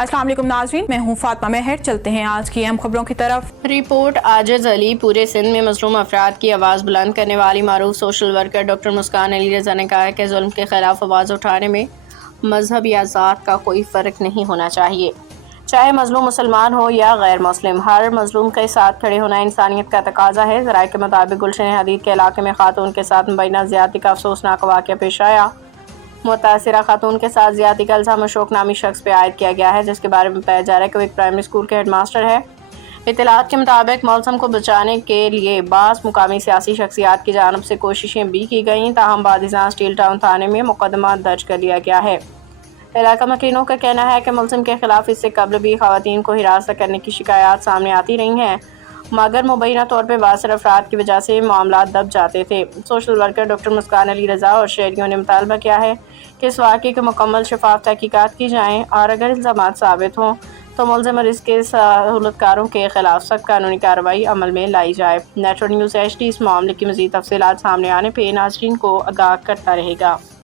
السلام علیکم ناظرین، میں ہوں فاطمہ مہر۔ چلتے ہیں آج کی اہم خبروں کی طرف۔ رپورٹ عاجز علی پورے سندھ میں مظلوم افراد کی آواز بلند کرنے والی معروف سوشل ورکر ڈاکٹر مسکان علی رضا نے کہا ہے کہ ظلم کے خلاف آواز اٹھانے میں مذہب یا ذات کا کوئی فرق نہیں ہونا چاہیے، چاہے مظلوم مسلمان ہو یا غیر مسلم، ہر مظلوم کے ساتھ کھڑے ہونا انسانیت کا تقاضا ہے۔ ذرائع کے مطابق گلشن حدید کے علاقے میں خاتون کے ساتھ مبینہ زیادتی کا افسوسناک واقعہ پیش آیا۔ متاثرہ خاتون کے ساتھ زیادتی کا الزام اشوک نامی شخص پہ عائد کیا گیا ہے، جس کے بارے میں بتایا جا رہا ہے کہ وہ ایک پرائمری اسکول کے ہیڈ ماسٹر ہے۔ اطلاعات کے مطابق ملزم کو بچانے کے لیے بعض مقامی سیاسی شخصیات کی جانب سے کوششیں بھی کی گئیں، تاہم بعد ازاں اسٹیل ٹاؤن تھانے میں مقدمہ درج کر لیا گیا ہے۔ علاقہ مکینوں کا کہنا ہے کہ ملزم کے خلاف اس سے قبل بھی خواتین کو ہراساں کرنے کی شکایات سامنے آتی رہی ہیں، مگر مبینہ طور پہ بااثر افراد کی وجہ سے معاملات دب جاتے تھے۔ سوشل ورکر ڈاکٹر مسکان علی رضا اور شہریوں نے مطالبہ کیا ہے کہ اس واقعے کی مکمل شفاف تحقیقات کی جائیں اور اگر الزامات ثابت ہوں تو ملزم اور اس کے سہولتکاروں کے خلاف سخت قانونی کارروائی عمل میں لائی جائے۔ نیٹورک نیوز HD اس معاملے کی مزید تفصیلات سامنے آنے پہ ناظرین کو آگاہ کرتا رہے گا۔